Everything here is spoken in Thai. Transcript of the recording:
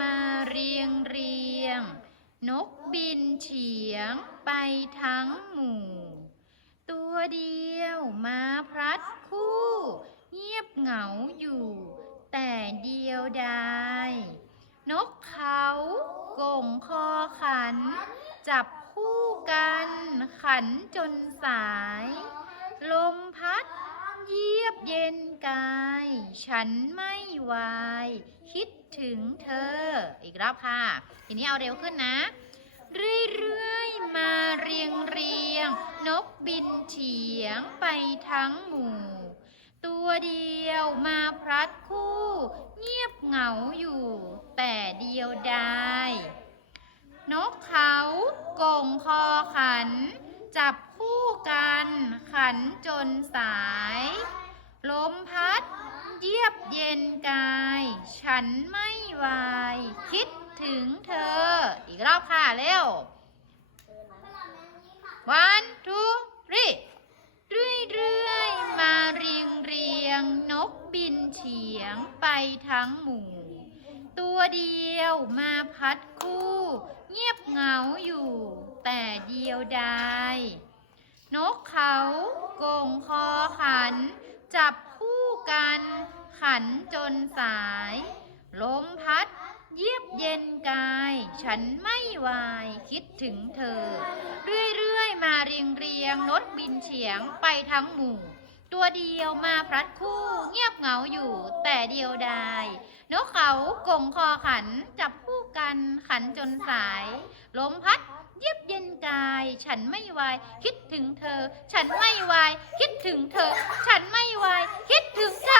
มาเรียงเรียง นกบินเฉียงไปทั้งหมู่ ตัวเดียวมาพลัดคู่ เงียบเหงาอยู่ แต่เดียวดายนกเขาโก่งคอขัน จับคู่กันขันจนสาย ลมพัดเยียบเย็นกาย ฉันไม่วาย คิด ถึงเธอ อีกรอบค่ะ ทีนี้เอาเร็วขึ้นนะ เรื่อยๆ มาเรียงเรียง นกบินเฉียงไปทั้งหมู่ ตัวเดียวมาพลัดคู่ เงียบเหงาอยู่ แต่เดียวดายนกเขากงคอขัน จับคู่กัน ขันจนสาย ลมพัด เยียบเย็นกาย ฉั นไม่วาย คิดถึงเธอ อีกรอบค่ะเร็ว one two three เรื่อยๆมาเรียงเรียง นกบินเฉียงไปทั้งหมู่ ตัวเดียวมาพัดคู่ เงียบเหงาอยู่ แต่เดียวดายนกเขาโก่งคอขัน จับคู่กัน ขันจนสาย ลมพัด เยียบเย็นกาย ฉันไม่วายคิดถึงเธอ เรื่อยๆ มาเรียงเรียงนดบินเฉียงไปทั้งหมู่ ตัวเดียวมาพลัดคู่เงียบเหงาอยู่แต่เดียวดายนกเขากงคอขันจับคู่กันขันจนสาย ลมพัดเยียบเย็นกาย ฉันไม่วายคิดถึงเธอ ฉันไม่วายคิดถึงเธอ ฉันไม่วายคิดถึงเธอ